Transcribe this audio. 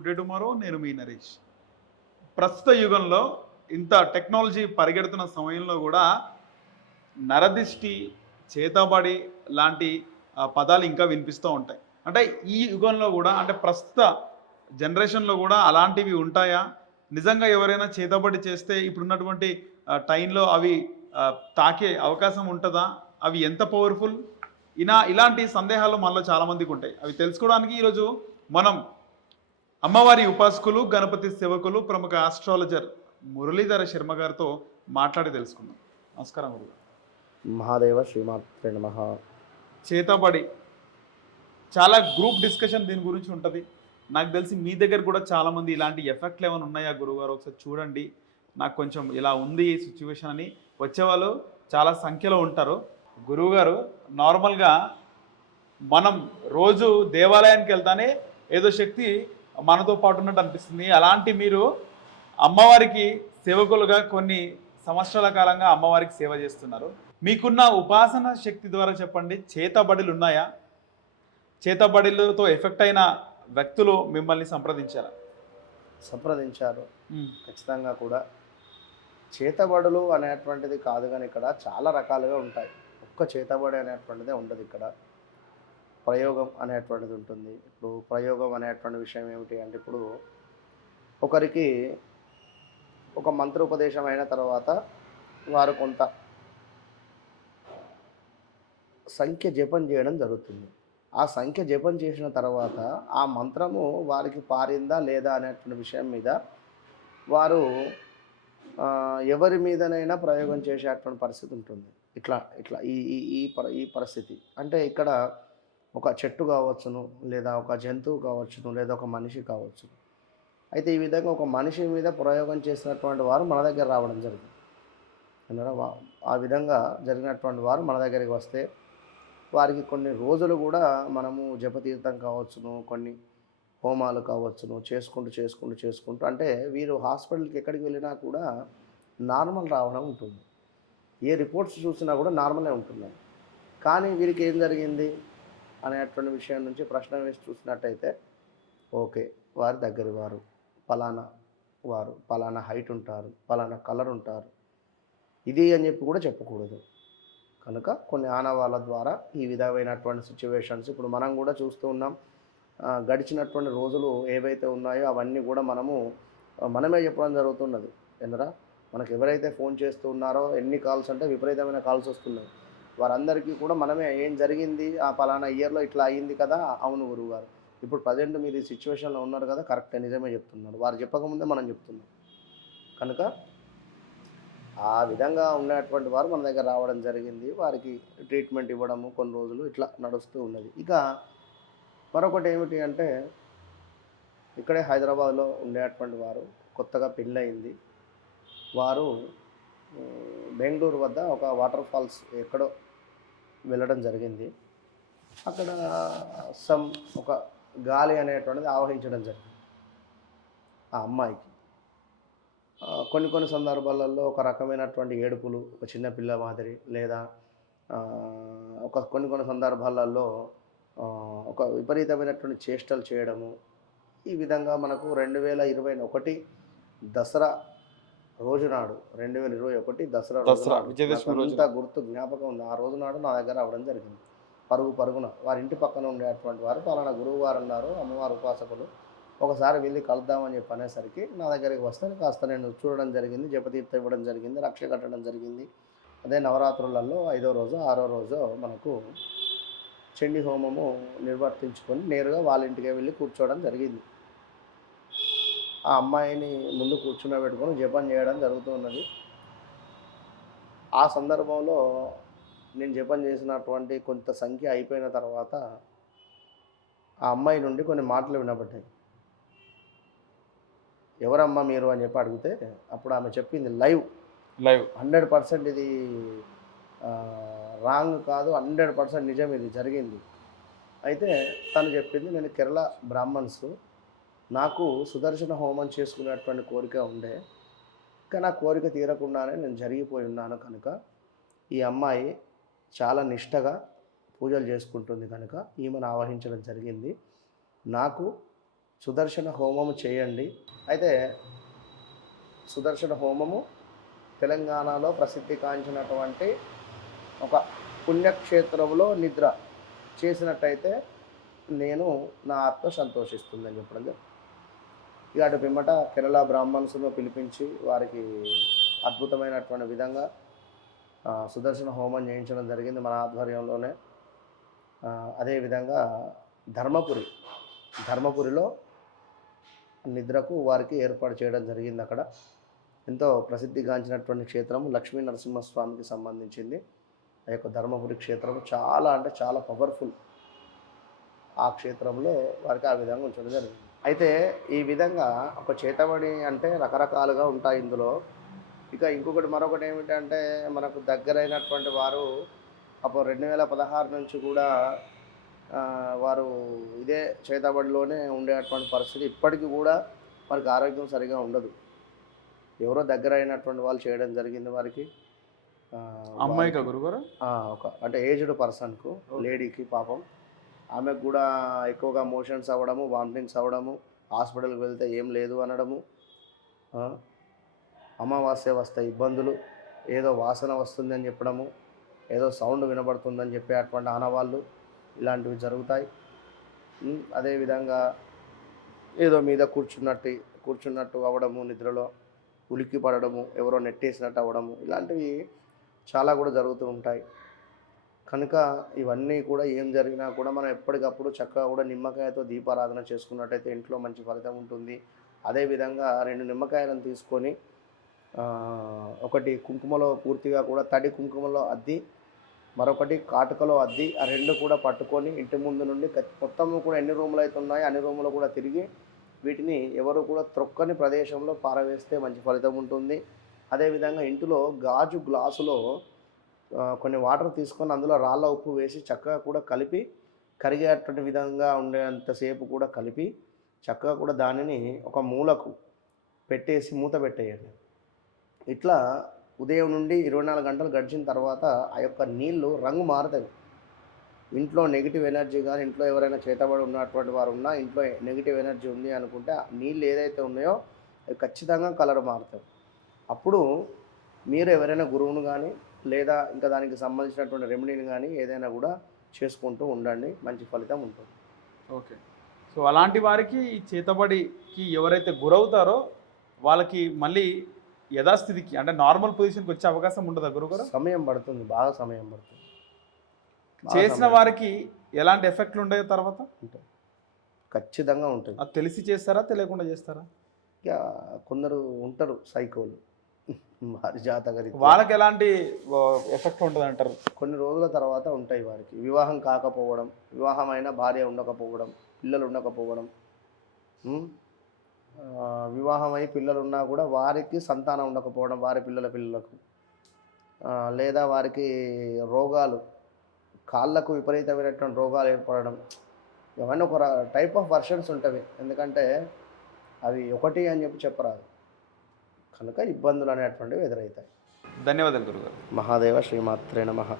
Today tomorrow నేను మీ నరేష్. ప్రస్తుత యుగంలో ఇంత టెక్నాలజీ పరిగెడుతున్న సమయంలో కూడా నరదిష్టి చేతబడి లాంటి పదాలు ఇంకా వినిపిస్తూ ఉంటాయి. అంటే ఈ యుగంలో కూడా అంటే ప్రస్తుత జనరేషన్లో కూడా అలాంటివి ఉంటాయా? నిజంగా ఎవరైనా చేతబడి చేస్తే ఇప్పుడున్నటువంటి టైంలో అవి తాకే అవకాశం ఉంటుందా? అవి ఎంత పవర్ఫుల్ ఇలా ఇలాంటి సందేహాలు మనలో చాలామందికి ఉంటాయి. అవి తెలుసుకోవడానికి ఈరోజు మనం అమ్మవారి ఉపాసకులు గణపతి సేవకులు ప్రముఖ ఆస్ట్రాలజర్ మురళీధర శర్మ గారితో మాట్లాడి తెలుసుకుందాం. నమస్కారం గురువు మహాదేవ శ్రీమాత్రే నమ. చేతబడి చాలా గ్రూప్ డిస్కషన్ దీని గురించి ఉంటుంది. నాకు తెలిసి మీ దగ్గర కూడా చాలా మంది ఇలాంటి ఎఫెక్ట్లు ఏమైనా ఉన్నాయా గురుగారు? ఒకసారి చూడండి. నాకు కొంచెం ఇలా ఉంది ఈ సిచ్యువేషన్ అని. వచ్చేవాళ్ళు చాలా సంఖ్యలో ఉంటారు. గురువుగారు నార్మల్గా మనం రోజు దేవాలయానికి వెళ్తానే ఏదో శక్తి మనతో పాటు ఉన్నట్టు అనిపిస్తుంది. అలాంటి మీరు అమ్మవారికి సేవకులుగా కొన్ని సంవత్సరాల కాలంగా అమ్మవారికి సేవ చేస్తున్నారు. మీకున్న ఉపాసన శక్తి ద్వారా చెప్పండి. చేతబడులు ఉన్నాయా? చేతబడులతో ఎఫెక్ట్ అయిన వ్యక్తులు మిమ్మల్ని సంప్రదించారా? సంప్రదించారు. ఖచ్చితంగా కూడా. చేతబడులు అనేటువంటిది కాదు కానీ ఇక్కడ చాలా రకాలుగా ఉంటాయి. ఒక్క చేతబడి అనేటువంటిదే ఉండదు ఇక్కడ. ప్రయోగం అనేటువంటిది ఉంటుంది. ఇప్పుడు ప్రయోగం అనేటువంటి విషయం ఏమిటి అంటే ఇప్పుడు ఒకరికి ఒక మంత్రోపదేశం అయిన తర్వాత వారు కొంత సంఖ్య జపం చేయడం జరుగుతుంది. ఆ సంఖ్య జపం చేసిన తర్వాత ఆ మంత్రము వారికి పారిందా లేదా అనేటువంటి విషయం మీద వారు ఎవరి మీదనైనా ప్రయోగం చేసేటువంటి పరిస్థితి ఉంటుంది. ఇట్లా ఇట్లా ఈ ఈ ఈ ఈ పరిస్థితి. అంటే ఇక్కడ ఒక చెట్టు కావచ్చును లేదా ఒక జంతువు కావచ్చును లేదా ఒక మనిషి కావచ్చు. అయితే ఈ విధంగా ఒక మనిషి మీద ప్రయోగం చేసినటువంటి వారు మన దగ్గర రావడం జరిగింది. అన్నారా ఆ విధంగా జరిగినటువంటి వారు మన దగ్గరికి వస్తే వారికి కొన్ని రోజులు కూడా మనము జపతీర్థం కావచ్చును కొన్ని హోమాలు కావచ్చును చేసుకుంటూ చేసుకుంటూ చేసుకుంటూ అంటే వీరు హాస్పిటల్కి ఎక్కడికి వెళ్ళినా కూడా నార్మల్ రావడం ఉంటుంది. ఏ రిపోర్ట్స్ చూసినా కూడా నార్మలే ఉంటున్నాయి. కానీ వీరికి ఏం జరిగింది? అనేటువంటి విషయం నుంచి ప్రశ్న వేసి చూసినట్టయితే ఓకే వారి దగ్గర వారు పలానా వారు పలానా హైట్ ఉంటారు పలానా కలర్ ఉంటారు. ఇది అని చెప్పి కూడా చెప్పకూడదు. కనుక కొన్ని ఆనవాళ్ళ ద్వారా ఈ విధమైనటువంటి సిచ్యువేషన్స్ ఇప్పుడు మనం కూడా చూస్తూ ఉన్నాం. గడిచినటువంటి రోజులు ఏవైతే ఉన్నాయో అవన్నీ కూడా మనము మనమే చెప్పడం జరుగుతున్నది. ఎందురా మనకు ఎవరైతే ఫోన్ చేస్తూ ఉన్నారో ఎన్ని కాల్స్ అంటే విపరీతమైన కాల్స్ వస్తున్నాయి. వారందరికీ కూడా మనమే ఏం జరిగింది? ఆ పలానా ఇయర్లో ఇట్లా అయ్యింది కదా? అవును గురువు గారు ఇప్పుడు ప్రజెంట్ మీరు ఈ సిచ్యువేషన్లో ఉన్నారు కదా? కరెక్ట్ నిజమే చెప్తున్నారు. వారు చెప్పకముందే మనం చెప్తున్నాం. కనుక ఆ విధంగా ఉన్నటువంటి వారు మన దగ్గర రావడం జరిగింది. వారికి ట్రీట్మెంట్ ఇవ్వడము కొన్ని రోజులు ఇట్లా నడుస్తూ ఉన్నది. ఇక మరొకటి ఏమిటి అంటే ఇక్కడే హైదరాబాద్లో ఉండేటువంటి వారు కొత్తగా పెళ్ళయింది. వారు బెంగళూరు వద్ద ఒక వాటర్ ఫాల్స్ ఎక్కడో వెళ్ళడం జరిగింది. అక్కడ సమ్ ఒక గాలి అనేటువంటిది ఆవహించడం జరిగింది ఆ అమ్మాయికి. కొన్ని కొన్ని సందర్భాలలో ఒక రకమైనటువంటి ఏడుపులు ఒక చిన్న పిల్ల మాదిరి లేదా ఒక కొన్ని కొన్ని సందర్భాలలో ఒక విపరీతమైనటువంటి చేష్టలు చేయడము. ఈ విధంగా మనకు రెండు వేల ఇరవై ఒకటి దసరా రోజు నాడు రెండు వేల ఇరవై ఒకటి దసరా దసరా, విజయదశమి రోజు అంతా గుర్తు జ్ఞాపకం ఉంది. ఆ రోజు నాడు నా దగ్గర రావడం జరిగింది. పరుగు పరుగున వారి ఇంటి పక్కన ఉండేటువంటి వారు పలానా గురువు గారు ఉన్నారు అమ్మవారు ఉపాసకులు ఒకసారి వెళ్ళి కలుద్దామని చెప్పి అనేసరికి నా దగ్గరికి వస్తే కాస్త నేను చూడడం జరిగింది జపతీర్థం ఇవ్వడం జరిగింది రక్ష కట్టడం జరిగింది. అదే నవరాత్రులలో ఐదో రోజు ఆరో రోజు మనకు చండీ హోమము నిర్వర్తించుకొని నేరుగా వాళ్ళ ఇంటికి వెళ్ళి కూర్చోవడం జరిగింది. ఆ అమ్మాయిని ముందు కూర్చున్నబెట్టుకొని జపం చేయడం జరుగుతున్నది ఆ సందర్భంలో నేను జపం చేసినటువంటి కొంత సంఖ్య అయిపోయిన తర్వాత ఆ అమ్మాయి నుండి కొన్ని మాటలు వినబడ్డాయి. ఎవరమ్మా మీరు? అని చెప్పి అడిగితే అప్పుడు ఆమె చెప్పింది లైవ్. లైవ్. హండ్రెడ్ పర్సెంట్ ఇది రాంగ్ కాదు హండ్రెడ్ పర్సెంట్ నిజం ఇది జరిగింది. అయితే తను చెప్పింది నేను కేరళ బ్రాహ్మణ్స్. నాకు సుదర్శన హోమం చేసుకునేటువంటి కోరిక ఉండే. కానీ ఆ కోరిక తీరకుండానే నేను జరిగిపోయి ఉన్నాను కనుక ఈ అమ్మాయి చాలా నిష్టగా పూజలు చేసుకుంటుంది కనుక ఈమెను ఆవహించడం జరిగింది. నాకు సుదర్శన హోమము చేయండి. అయితే సుదర్శన హోమము తెలంగాణలో ప్రసిద్ధి కాంచినటువంటి ఒక పుణ్యక్షేత్రంలో నిద్ర చేసినట్టయితే నేను నా ఆత్మ సంతోషిస్తుందని చెప్పడం జరుగుతుంది. ఇక అటు పిమ్మట కేరళ బ్రాహ్మణ్స్ను పిలిపించి వారికి అద్భుతమైనటువంటి విధంగా సుదర్శన హోమం చేయించడం జరిగింది మన ఆధ్వర్యంలోనే. అదేవిధంగా ధర్మపురి ధర్మపురిలో నిద్రకు వారికి ఏర్పాటు చేయడం జరిగింది అక్కడ. ఎంతో ప్రసిద్ధిగాంచినటువంటి క్షేత్రం లక్ష్మీ నరసింహస్వామికి సంబంధించింది. ఆ యొక్క ధర్మపురి క్షేత్రం చాలా అంటే చాలా పవర్ఫుల్ ఆ క్షేత్రంలో వారికి ఆ విధంగా ఉంచడం జరిగింది. అయితే ఈ విధంగా ఒక చేతబడి అంటే రకరకాలుగా ఉంటాయి ఇందులో. ఇక ఇంకొకటి మరొకటి ఏమిటంటే మనకు దగ్గరైనటువంటి వారు అప్పుడు రెండు వేల పదహారు నుంచి కూడా వారు ఇదే చేతబడిలోనే ఉండేటువంటి పరిస్థితి. ఇప్పటికీ కూడా వారికి ఆరోగ్యం సరిగా ఉండదు. ఎవరో దగ్గర అయినటువంటి వాళ్ళు చేయడం జరిగింది వారికి. అమ్మాయికా వారికి- గురుగారు? ఒక అంటే ఏజ్డ్ పర్సన్కు లేడీకి పాపం. ఆమెకు కూడా ఎక్కువగా మోషన్స్ అవ్వడము వామిటింగ్స్ అవ్వడము హాస్పిటల్కి వెళ్తే ఏం లేదు అనడము అమావాస్య వస్తాయి ఇబ్బందులు ఏదో వాసన వస్తుంది అని చెప్పడము ఏదో సౌండ్ వినబడుతుందని చెప్పేటువంటి ఆనవాళ్ళు ఇలాంటివి జరుగుతాయి. అదేవిధంగా ఏదో మీద కూర్చున్నట్టు కూర్చున్నట్టు అవ్వడము నిద్రలో ఉలిక్కి పడడము ఎవరో నెట్టేసినట్టు అవ్వడము ఇలాంటివి చాలా కూడా జరుగుతూ ఉంటాయి. కనుక ఇవన్నీ కూడా ఏం జరిగినా కూడా మనం ఎప్పటికప్పుడు చక్కగా కూడా నిమ్మకాయతో దీపారాధన చేసుకున్నట్టయితే ఇంట్లో మంచి ఫలితం ఉంటుంది. అదేవిధంగా రెండు నిమ్మకాయలను తీసుకొని ఒకటి కుంకుమలో పూర్తిగా కూడా తడి కుంకుమలో అద్ది మరొకటి కాటుకలో అద్ది ఆ రెండు కూడా పట్టుకొని ఇంటి ముందు నుండి మొత్తం కూడా ఎన్ని రూములు అయితే ఉన్నాయో అన్ని రూములు కూడా తిరిగి వీటిని ఎవరు కూడా త్రొక్కని ప్రదేశంలో పారవేస్తే మంచి ఫలితం ఉంటుంది. అదేవిధంగా ఇంటిలో గాజు గ్లాసులో కొన్ని వాటర్ తీసుకొని అందులో రాళ్ళ ఉప్పు వేసి చక్కగా కూడా కలిపి కరిగేటువంటి విధంగా ఉండేంతసేపు కూడా కలిపి చక్కగా కూడా దానిని ఒక మూలకు పెట్టేసి మూత పెట్టేయండి. ఇట్లా ఉదయం నుండి ఇరవై నాలుగు గంటలు గడిచిన తర్వాత ఆ యొక్క నీళ్ళు రంగు మారుతాయి. ఇంట్లో నెగిటివ్ ఎనర్జీ కానీ ఇంట్లో ఎవరైనా చేతబడి ఉన్నటువంటి వారు ఉన్నా ఇంట్లో నెగిటివ్ ఎనర్జీ ఉంది అనుకుంటే ఆ నీళ్ళు ఏదైతే ఉన్నాయో అవి ఖచ్చితంగా కలర్ మారుతాయి. అప్పుడు మీరు ఎవరైనా గురువును కానీ లేదా ఇంకా దానికి సంబంధించినటువంటి రెమెడీని కానీ ఏదైనా కూడా చేసుకుంటూ ఉండండి. మంచి ఫలితం ఉంటుంది. ఓకే. సో అలాంటి వారికి ఈ చేతబడికి ఎవరైతే గురవుతారో వాళ్ళకి మళ్ళీ యథాస్థితికి అంటే నార్మల్ పొజిషన్కి వచ్చే అవకాశం ఉండదా గురుగారు? సమయం పడుతుంది. బాగా సమయం పడుతుంది. చేసిన వారికి ఎలాంటి ఎఫెక్ట్లు ఉండవు తర్వాత? ఉంటుంది. ఖచ్చితంగా ఉంటుంది అది తెలిసి చేస్తారా? తెలియకుండా చేస్తారా? ఇక కొందరు ఉంటారు సైకోలు. వారి జాతకరి వాళ్ళకి ఎలాంటి ఎఫెక్ట్ ఉంటుంది అంటారు కొన్ని రోజుల తర్వాత ఉంటాయి వారికి. వివాహం కాకపోవడం వివాహమైన భార్య ఉండకపోవడం పిల్లలు ఉండకపోవడం వివాహమై పిల్లలు ఉన్నా కూడా వారికి సంతానం ఉండకపోవడం వారి పిల్లల పిల్లలకు. లేదా వారికి రోగాలు కాళ్ళకు విపరీతమైనటువంటి రోగాలు ఏర్పడడం. ఇవన్నీ ఒక టైప్ ఆఫ్ వర్షన్స్ ఉంటవి. ఎందుకంటే అవి ఒకటి అని చెప్పి చెప్పరాదు. కనుక ఇబ్బందులు అనేటువంటివి ఎదురవుతాయి. ధన్యవాదాలు గురుగారు. మహాదేవ శ్రీమాత్రే నమః.